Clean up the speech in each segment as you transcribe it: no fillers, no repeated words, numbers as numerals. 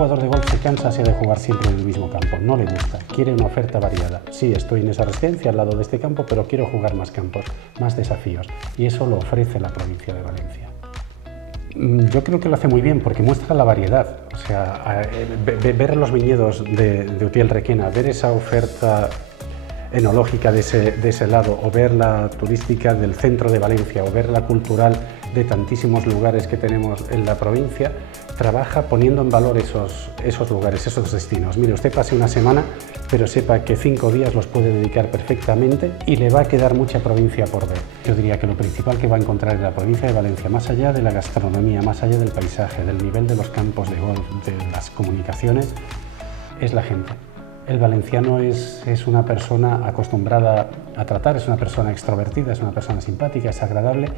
jugador de golf se cansa si ha de jugar siempre en el mismo campo, no le gusta, quiere una oferta variada. Sí, estoy en esa residencia al lado de este campo, pero quiero jugar más campos, más desafíos, y eso lo ofrece la provincia de Valencia. Yo creo que lo hace muy bien porque muestra la variedad, o sea, ver los viñedos de Utiel Requena, ver esa oferta enológica de ese lado, o ver la turística del centro de Valencia, o ver la cultural de tantísimos lugares que tenemos en la provincia, trabaja poniendo en valor esos lugares, esos destinos. Mire, usted pase una semana, pero sepa que 5 días los puede dedicar perfectamente y le va a quedar mucha provincia por ver. Yo diría que lo principal que va a encontrar en la provincia de Valencia, más allá de la gastronomía, más allá del paisaje, del nivel de los campos de golf, de las comunicaciones, es la gente. El valenciano es una persona acostumbrada a tratar, es una persona extrovertida, es una persona simpática, es agradable,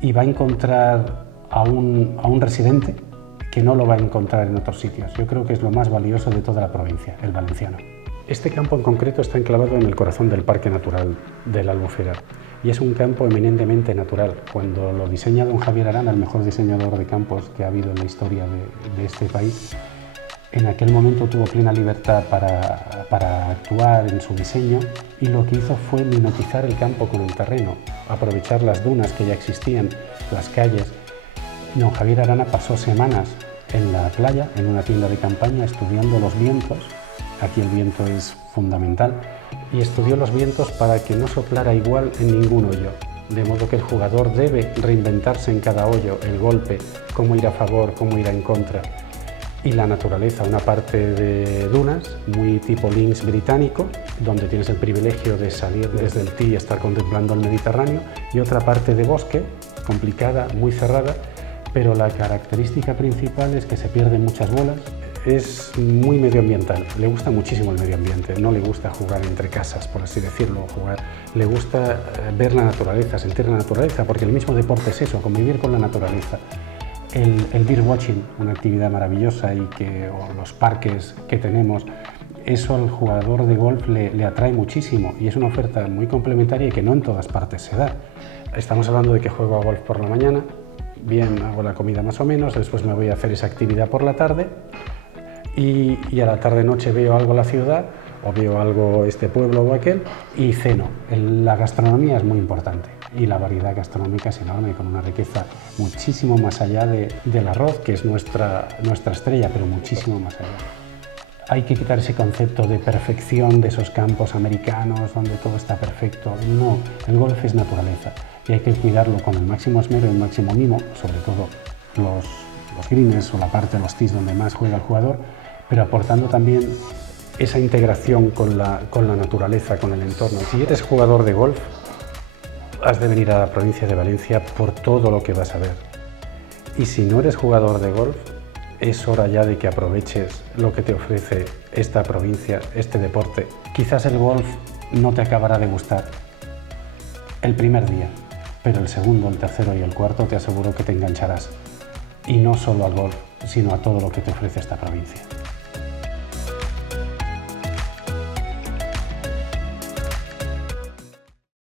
y va a encontrar a un residente que no lo va a encontrar en otros sitios. Yo creo que es lo más valioso de toda la provincia, el valenciano. Este campo en concreto está enclavado en el corazón del Parque Natural de la Albufera y es un campo eminentemente natural. Cuando lo diseña don Javier Arana, el mejor diseñador de campos que ha habido en la historia de este país, en aquel momento tuvo plena libertad para actuar en su diseño, y lo que hizo fue mimetizar el campo con el terreno, aprovechar las dunas que ya existían, las calles. Don Javier Arana pasó semanas en la playa, en una tienda de campaña, estudiando los vientos. Aquí el viento es fundamental, y estudió los vientos para que no soplara igual en ningún hoyo. De modo que el jugador debe reinventarse en cada hoyo, el golpe, cómo ir a favor, cómo ir en contra. Y la naturaleza, una parte de dunas, muy tipo links británico, donde tienes el privilegio de salir desde el tee y estar contemplando el Mediterráneo, y otra parte de bosque, complicada, muy cerrada, pero la característica principal es que se pierden muchas bolas. Es muy medioambiental, le gusta muchísimo el medio ambiente, no le gusta jugar entre casas, por así decirlo, le gusta ver la naturaleza, sentir la naturaleza, porque el mismo deporte es eso, convivir con la naturaleza. El birdwatching, una actividad maravillosa, o los parques que tenemos, eso al jugador de golf le atrae muchísimo, y es una oferta muy complementaria y que no en todas partes se da. Estamos hablando de que juego a golf por la mañana, bien, hago la comida más o menos, después me voy a hacer esa actividad por la tarde, y a la tarde-noche veo algo la ciudad, o veo algo este pueblo o aquel, y ceno. La gastronomía es muy importante, y la variedad gastronómica es enorme, con una riqueza muchísimo más allá del arroz, que es nuestra estrella, pero muchísimo más allá. Hay que quitar ese concepto de perfección de esos campos americanos donde todo está perfecto. No, el golf es naturaleza, y hay que cuidarlo con el máximo esmero y el máximo mimo, sobre todo los greens o la parte de los tees donde más juega el jugador, pero aportando también esa integración con la naturaleza, con el entorno. Si eres jugador de golf, has de venir a la provincia de Valencia por todo lo que vas a ver. Y si no eres jugador de golf, es hora ya de que aproveches lo que te ofrece esta provincia, este deporte. Quizás el golf no te acabará de gustar el primer día, pero el segundo, el tercero y el cuarto te aseguro que te engancharás. Y no solo al golf, sino a todo lo que te ofrece esta provincia.